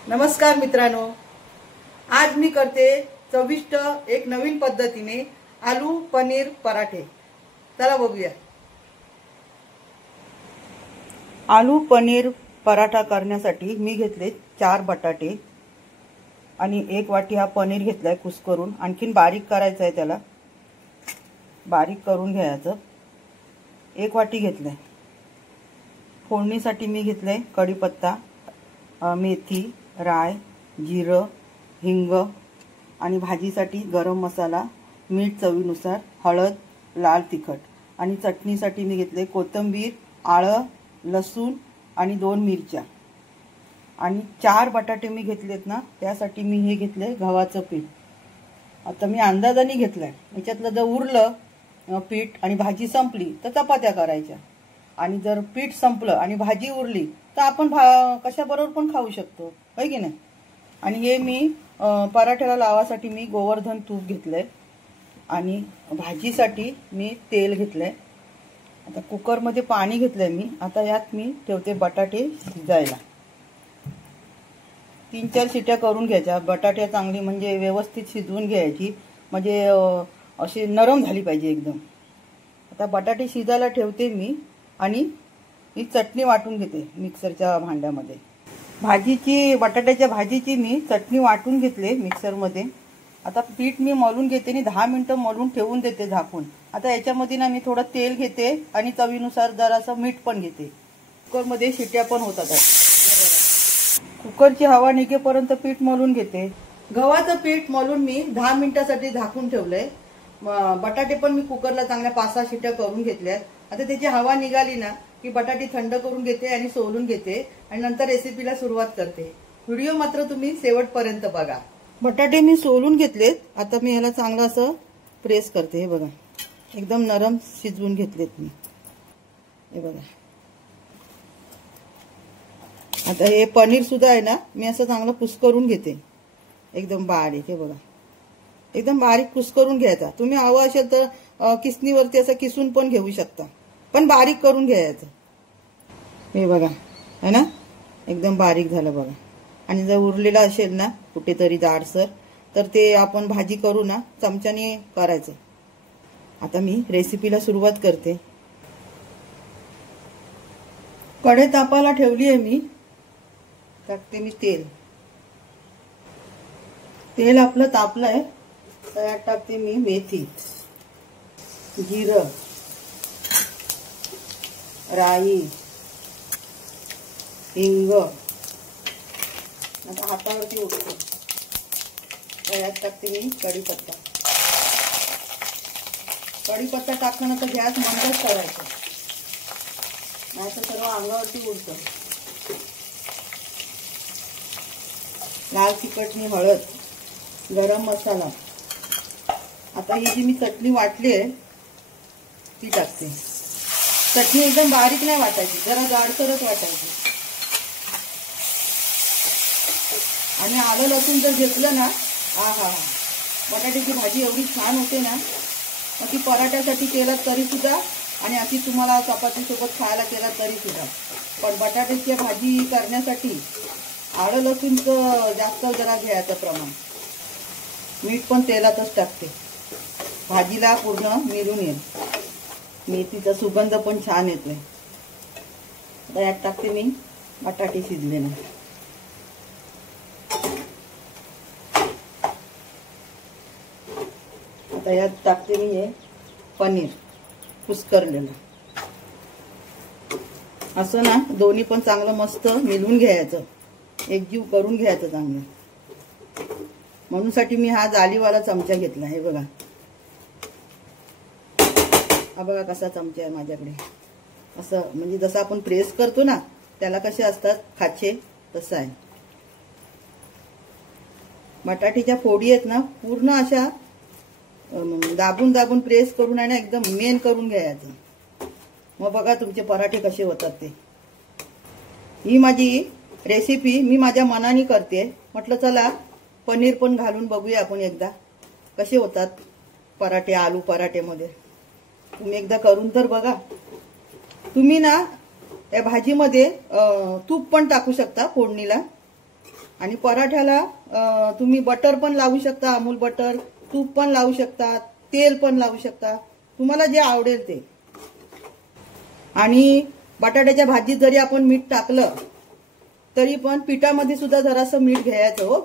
नमस्कार मित्रांनो, आज मी करते चविष्ट एक नवीन पद्धतीने आलू पनीर पराठे। चला बघूया। आलू पनीर पराठा करण्यासाठी मी घेतले 4 बटाटे आणि 1 वाटी हा पनीर घेतलाय कुस्करून। आणखीन बारीक करायचं आहे, त्याला बारीक करून घ्यायचं। 1 वाटी घेतलाय। फोडणीसाठी मी घेतले कढीपत्ता, मेथी, राय, जिरं, हिंग आणि भाजीसाठी गरम मसाला, मीठ चवीनुसार, हळद, लाल तिखट आणि चटणीसाठी मी घेतले कोथिंबीर, आलं, लसूण आणि 2 मिरच्या आणि 4 बटाटे मी घेतलेत ना, त्यासाठी मी हे घेतले गव्हाचं पीठ। आता मी अंदाजाने घेतलंय। याच्यातलं जर उरलं पीठ आणि भाजी संपली तर चपात्या करायच्या, आणि जर पीठ संपलं आणि भाजी उरली तर आपण कशाबरोबर पण खाऊ शकतो, है की नाही। आणि हे मी पराठ्याला लावासाठी मी गोवर्धन तूप घेतलंय आणि भाजीसाठी मी तेल घेतलंय। आता कुकरमध्ये पाणी घेतलंय मी। आता यात मी ठेवते बटाटे शिजायला। 3-4 शिट्या करून घ्यायच्या। बटाटे चांगली म्हणजे व्यवस्थित शिजवून घ्यायची, म्हणजे अशी नरम झाली पाहिजे एकदम। आता बटाटे शिजायला ठेवते मी आणि ही चटणी वाटून घेते मिक्सरच्या भांड्यामध्ये। बटाट्याच्या भाजीची मी चटणी वाटून घेतले मिक्सरमध्ये। आता पीठ मी मळून घेते आणि 10 मिनिटं मळून ठेवून देते झाकून। आता याच्यामध्ये ना मी थोडं तेल घेते आणि चवीनुसार जरासं मीठ पण घेते। कुकरमध्ये शिट्या पण होतात। कुकरची हवा निघेपर्यंत पीठ मळून घेते। गव्हाचं पीठ मळून मी 10 मिनिटांसाठी झाकून ठेवलंय। बटाटे पण मी कुकरला चांगल्या 5-6 शिट्या करून घेतल्यात। आता त्याची हवा निघाली ना की बटाटे थंड करून घेते आणि सोलून घेते आणि नंतर रेसिपीला सुरुवात करते। व्हिडिओ मात्र तुम्ही शेवटपर्यंत बघा। बटाटे मी सोलून घेतलेत। आता मी ह्याला चांगलं असं प्रेस करते। हे बघा, एकदम नरम शिजवून घेतलेत मी। हे बघा, आता हे पनीर सुद्धा आहे ना, मी असं चांगलं कुस्करून घेते एकदम बारीक। हे बघा, एकदम बारीक कुस्करून घ्यायचा। तुम्ही हवं असेल तर किसणीवरती असं किसून पण घेऊ शकता, पण बारीक करून घ्यायचं। हे बघा, है ना, एकदम बारीक झालं बघा। आणि जर उरलेला असेल ना कुठेतरी जाडसर, तर ते आपण भाजी करू ना चमच्याने करायचं। आता मी रेसिपीला सुरुवात करते। कढई तापायला ठेवली आहे मी। टाकते मी तेल। तेल आपलं तापलंय तर यात टाकते मी मेथी, जिरं, राई, हिंग। आता हातावरती उठते तर यात टाकते मी कढीपत्ता। कढीपत्ता टाकताना तर गॅस मंदच करायचा, नाही तर सर्व अंगावरती उडतं। लाल तिखट, हळद, गरम मसाला। आता ही जी मी चटणी वाटली आहे ती टाकते। चटणी एकदम बारीक नाही वाटायची, जरा जाडसरच वाटायची। आणि आलं लसूण जर घेतलं ना, बटाट्याची भाजी एवढी छान होते ना, मग ती पराठ्यासाठी केलं तरी सुद्धा आणि अशी तुम्हाला चपाती सोबत खायला केला तरी सुद्धा। पण बटाट्याची भाजी करण्यासाठी आलं लसूणचं जास्त जरा घ्यायचं प्रमाण। मीठ पण तेलातच टाकते, भाजीला पूर्ण मिळून येईल। मेथीचा सुगंध पण छान येतोय। आता यात टाकते मी बटाटे शिजलेले। आता यात टाकते मी हे पनीर कुस्करलेलं। असं ना दोन्ही पण चांगलं मस्त मिळून घ्यायचं, एकजीव करून घ्यायचं चांगलं। म्हणून साठी मी हा जालीवाला चमचा घेतला। हे बघा, हा बघा कसा चमचा आहे माझ्याकडे। असं म्हणजे जसं आपण प्रेस करतो ना त्याला कसे असतात खाचे, तसं आहे। बटाट्याच्या फोडी आहेत ना पूर्ण अशा दाबून दाबून प्रेस करून आहे ना एकदम मेन करून घ्यायचं। मग बघा तुमचे पराठे कसे होतात ते। ही माझी रेसिपी मी माझ्या मनाने करते। म्हटलं चला पनीर पण घालून बघूया आपण एकदा कसे होतात पराठे, आलू पराठेमध्ये। तुम्ही एकदा करून तर बघा। तुम्ही ना या भाजीमध्ये तूप पण टाकू शकता फोडणीला। आणि पराठ्याला तुम्ही बटर पण लावू शकता, अमूल बटर, तूप पण लावू शकता, तेल पण लावू शकता, तुम्हाला जे आवडेल ते. आणि बटाट्याच्या भाजीत जरी आपण मीठ टाकलं तरी पण पिठामध्ये सुद्धा जरासं मीठ घ्यायचं हो.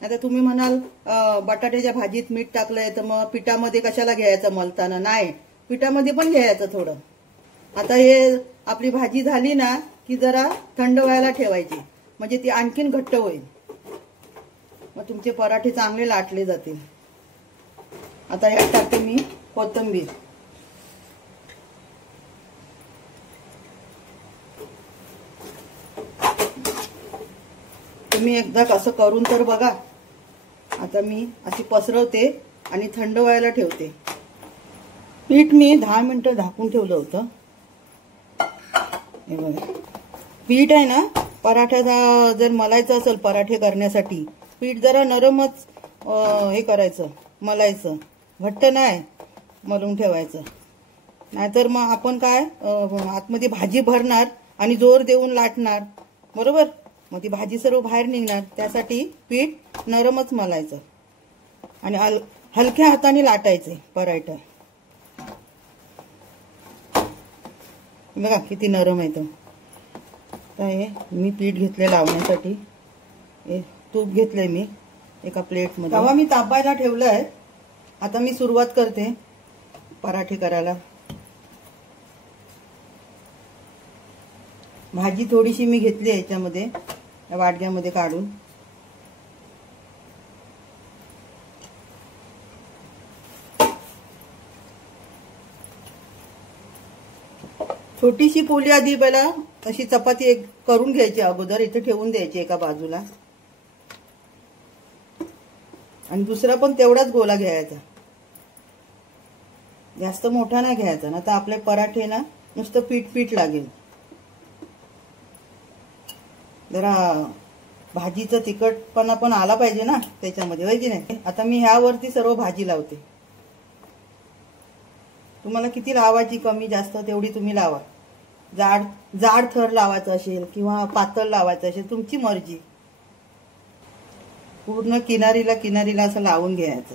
आता तुम्ही म्हणाल बटाट्याच्या भाजीत मीठ टाकलंय तर मग पिठामध्ये कशाला घ्यायचं मलताना? नाही, पिठामध्ये पण घ्यायचं थोडं. आता हे आपली भाजी झाली ना की जरा थंड व्हायला ठेवायची, म्हणजे ती आणखीन घट्ट होईल, मग तुमचे पराठे चांगले लाटले जातील. आता यात टाकते मी कोथिंबीर. तुम्ही एकदा कसं करून तर बघा. आता मी अशी पसरवते आणि थंड व्हायला ठेवते. पीठ मी 10 मिनिटं झाकून ठेवलं होतं. हे बघा, पीठ आहे ना, पराठ्याचा जर मलायचं असेल पराठे करण्यासाठी पीठ जरा नरमच हे करायचं, मलायचं, घट्ट नाही मलून ठेवायचं. नाहीतर मग आपण काय आतमध्ये भाजी भरणार आणि जोर देऊन लाटणार, बरोबर, मग ती भाजी सर्व बाहेर निघणार. त्यासाठी पीठ नरमच मलायचं आणि हलक्या हाताने लाटायचे पराठे. बघा किती नरम आहे तो. तर हे मी पीठ घेतले लावण्यासाठी. हे तूप घेतलंय मी एका प्लेटमध्ये. तवा मी तापायला ठेवलाय. आता मी सुरुवात करते पराठे करायला. भाजी थोडीशी मी घेतली याच्यामध्ये, वाटग्यामध्ये काढून. छोटीशी पोळी आधी पहिला अशी चपाती एक करून घ्यायची अगोदर, इथे ठेवून द्यायची एका बाजूला, आणि दुसरा पण तेवढाच गोला घ्यायचा, जास्त मोठा नाही घ्यायचा, ना तर आपले पराठे ना नुसतं पीठ पीठ लागेल. जरा भाजीचा तिखटपणा पण आला पाहिजे ना त्याच्यामध्ये, होय की नाही. आता मी ह्यावरती सर्व भाजी लावते. तुम्हाला किती लावायची, कमी जास्त तेवढी तुम्ही लावा. जाड थर लावायचा असेल किंवा पातळ लावायचं असेल, तुमची मर्जी. पूर्ण किनारीला असं लावून घ्यायचं.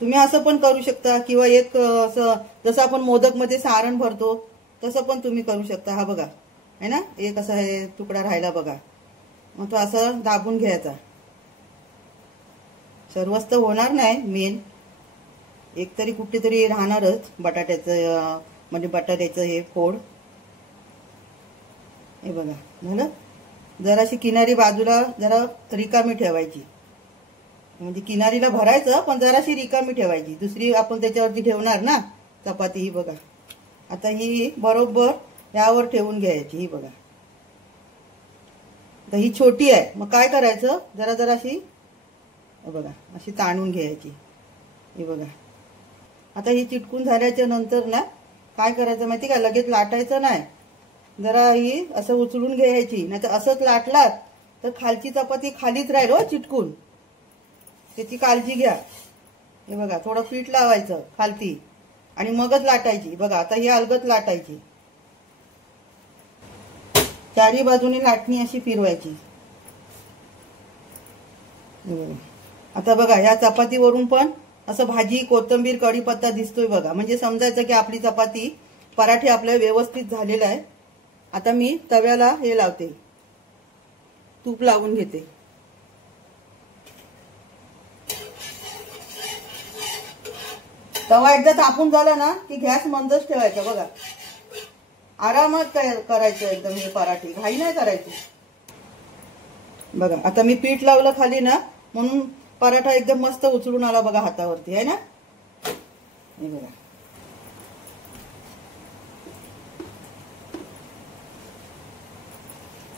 तुम्ही असं पण करू शकता किंवा एक असं जसं आपण मोदक मध्ये सारण भरतो तसं पण तुम्ही करू शकता. हा बघा आहे ना, एक असा हे तुकडा राहिला बघा, मग तो असं दाबून घ्यायचा. सर्वच तर होणार नाही, मेन एक तरी कुठेतरी राहणारच बटाट्याचं, म्हणजे बटाट्याचं हे फोड. हे बघा झालं. जराशी किनारी बाजूला जरा रिकामी ठेवायची, म्हणजे किनारीला भरायचं पण जराशी रिकामी ठेवायची. दुसरी आपण त्याच्यावरती ठेवणार ना चपाती. ही बघा, आता ही बरोबर यावर ठेवून घ्यायची. ही बघा, तर ही छोटी आहे, मग काय करायचं, जराशी बघा अशी ताणून घ्यायची. ही बघा, आता ही चिटकून झाल्याच्या नंतर ना काय करायचं माहिती का, लगेच लाटायचं नाही. जरा ही असं उचलून घ्यायची, नाही तर असंच लाटलात तर खालची चपाती खालीच राहील हो चिटकून, त्याची काळजी घ्या. हे बघा, थोडं पीठ लावायचं खालती आणि मगच लाटायची. बघा आता ही अलगद लाटायची, चारी बाजूने लाटणी अशी फिरवायची. आता बघा ह्या चपातीवरून पण असं भाजी, कोथिंबीर, कढीपत्ता दिसतोय बघा, म्हणजे समजायचं की आपली चपाती, पराठे आपल्या व्यवस्थित झालेला आहे. आता मी तव्याला हे लावते, तूप लावून घेते. तवा एकदा तापून झाला ना की गॅस मंदच ठेवायचा. बघा आरामात करायचं एकदम हे पराठे, घाई नाही करायची. बघा आता मी पीठ लावलं खाली ना, म्हणून पराठा एकदम मस्त उचलून आला बघा हातावरती, आहे ना. हे बघा,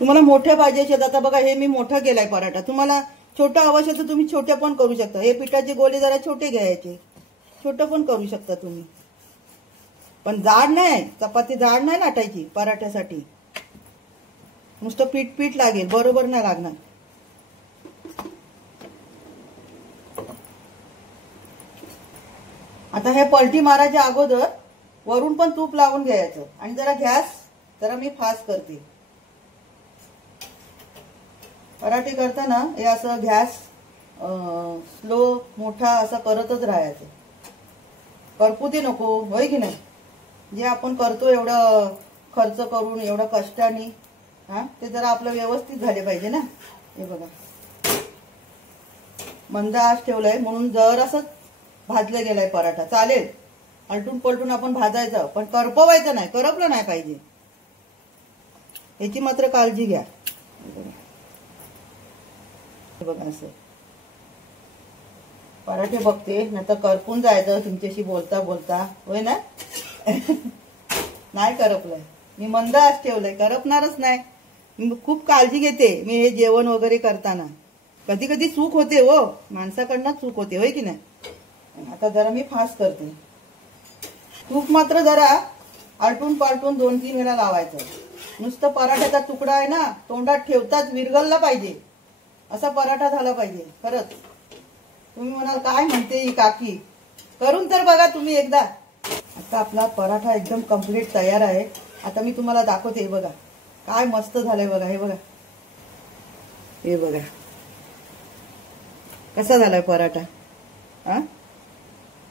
तुम्हाला मोठ्या पाहिजे असेल, आता बघा हे मी मोठा केलाय पराठा. तुम्हाला छोटा हवा असेल तर तुम्ही छोट्या पण करू शकता. हे पिठाचे गोळे जरा छोटे घ्यायचे, छोटं पण करू शकता तुम्ही, पण जाड नाही, चपाती जाड नाही लाटायची पराठ्यासाठी. नुसतं पीठ पीठ लागेल, बरोबर नाही लागणार. आता हे पलटी मारायच्या अगोदर वरून पण तूप लावून घ्यायचं आणि जरा गॅस जरा मी फास्ट करते. पराठे करताना हे असं गॅस स्लो मोठा असं करतच राहायचं, करपू दे नको, होय की नाही. जे आपण करतो एवढं खर्च करून एवढं कष्टाने, ते जरा आपलं व्यवस्थित झाले पाहिजे ना. हे बघा मंद आच ठेवलंय म्हणून जरासंच भाजलं गेलाय पराठा. चालेल आलटून पलटून आपण भाजायचं, पण करपवायचं नाही, करपलं नाही पाहिजे, याची मात्र काळजी घ्या. बघा असं पराठे बघते ना तर करपून जायचं तुमच्याशी बोलता बोलता, होय ना. नाही करपलंय, मी मंद आच ठेवलंय, करपणारच नाही. मी खूप काळजी घेते मी हे जेवण वगैरे करताना. कधी कधी चूक होते हो, माणसाकडनं चूक होते, होय की नाही. आता जरा मी फास्ट करते. तूप मात्र जरा आलटून पालटून 2-3 वेळा लावायचं. नुसतं पराठ्याचा तुकडा आहे ना तोंडात ठेवताच विरघळला पाहिजे, असा पराठा झाला पाहिजे. खरंच तुम्ही म्हणाल काय म्हणते ही काकी, करून तर बघा तुम्ही एकदा. आता आपला पराठा एकदम कम्प्लीट तयार आहे. आता मी तुम्हाला दाखवते. हे बघा काय मस्त झालंय बघा. हे बघा, हे बघा कसा झालाय पराठा.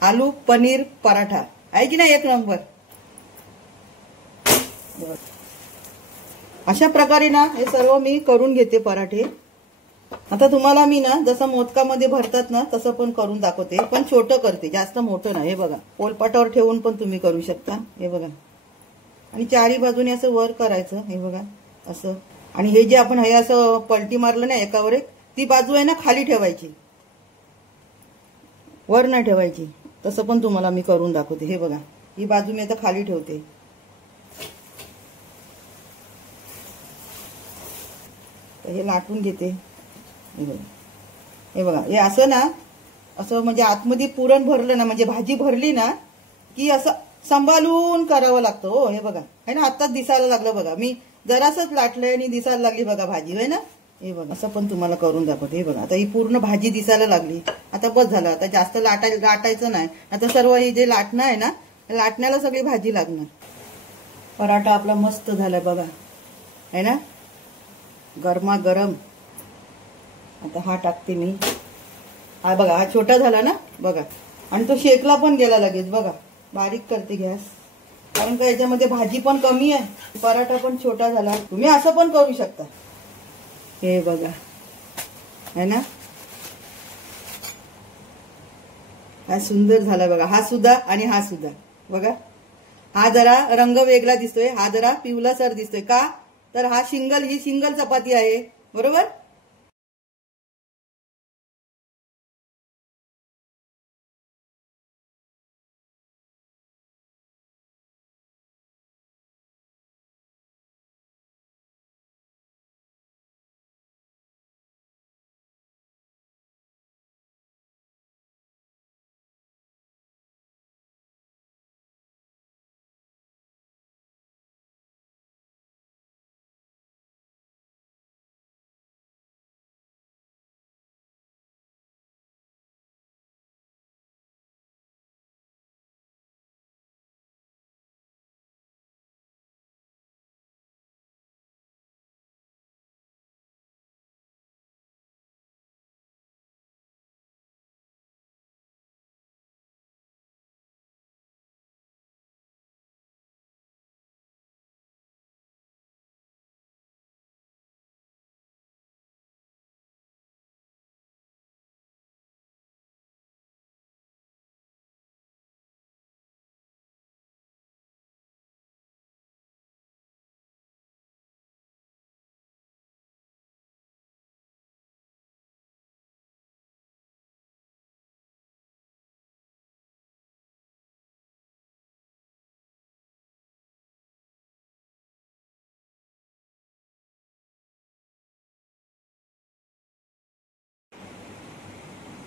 आलू पनीर पराठा आहे की नाही, एक नंबर. अशा प्रकारे ना हे सर्व मी करून घेते पराठे. आता तुम्हाला मी ना जसं मोदकामध्ये भरतात ना तसं पण करून दाखवते, पण छोटं करते, जास्त मोठं नाही. हे बघा पोलपाटावर ठेवून पण तुम्ही करू शकता. हे बघा आणि चारी बाजूने असं वर करायचं. हे बघा असं. आणि हे जे आपण हे असं पलटी मारलं ना एकावर एक, ती बाजू आहे ना खाली ठेवायची, वर नाही ठेवायची. तसं पण तुम्हाला मी करून दाखवते. हे बघा ही बाजू मी आता खाली ठेवते. हे लाटून घेते. हे बघा हे असं ना, असं म्हणजे आतमध्ये पुरण भरलं ना, म्हणजे भाजी भरली ना की असं सांभाळून करावं लागतं. हो हे बघा है ना, आत्ताच दिसायला लागलं बघा. मी जरासंच लाटलंय आणि दिसायला लागली बघा भाजी, होय ना. हे बघा असं पण तुम्हाला करून दाखवते. हे बघा आता ही पूर्ण भाजी दिसायला लागली. आता बस झालं, आता जास्त लाटायचं नाही. आता सर्व हे जे लाटणं आहे ना, लाटण्याला सगळी भाजी लागणार. पराठा आपला मस्त झालाय बघा, है ना, गरमा गरम. आता हा टाकते मी. हा बघा हा छोटा झाला ना बघा, आणि तो शेकला पण गेला लगेच. बघा बारीक करते गॅस, कारण का याच्यामध्ये भाजी पण कमी आहे, पराठा पण छोटा झाला. तुम्ही असं पण करू शकता. हे बघा है ना, हा सुंदर झाला बघा. हा सुद्धा आणि हा सुद्धा बघा. हा जरा रंग वेगळा दिसतोय, हा जरा पिवळासर दिसतोय. का तर हा ही सिंगल चपाती आहे, बरोबर.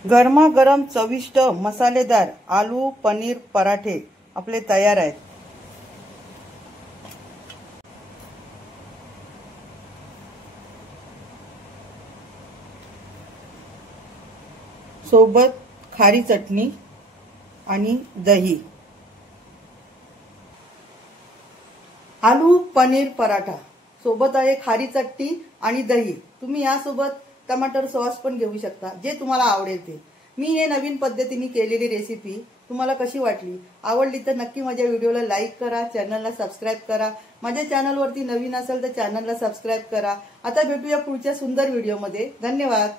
गरमागरम चविष्ट मसालेदार आलू पनीर पराठे आपले तयार आहेत. सोबत खारी चटणी आणि दही. आलू पनीर पराठा सोबत आहे खारी चटणी आणि दही. तुम्ही यासोबत टमाटर सॉस पण घेऊ शकता, जे तुम्हाला आवडेल ते. मी हे नवीन पद्धतीने केलेली रेसिपी तुम्हाला कशी वाटली? आवडली तर नक्की माझ्या व्हिडिओला लाईक करा, चॅनलला सबस्क्राईब करा. माझ्या चॅनलवरती नवीन असेल तर चॅनलला सबस्क्राईब करा. आता भेटूया पुढच्या सुंदर व्हिडिओमध्ये. धन्यवाद.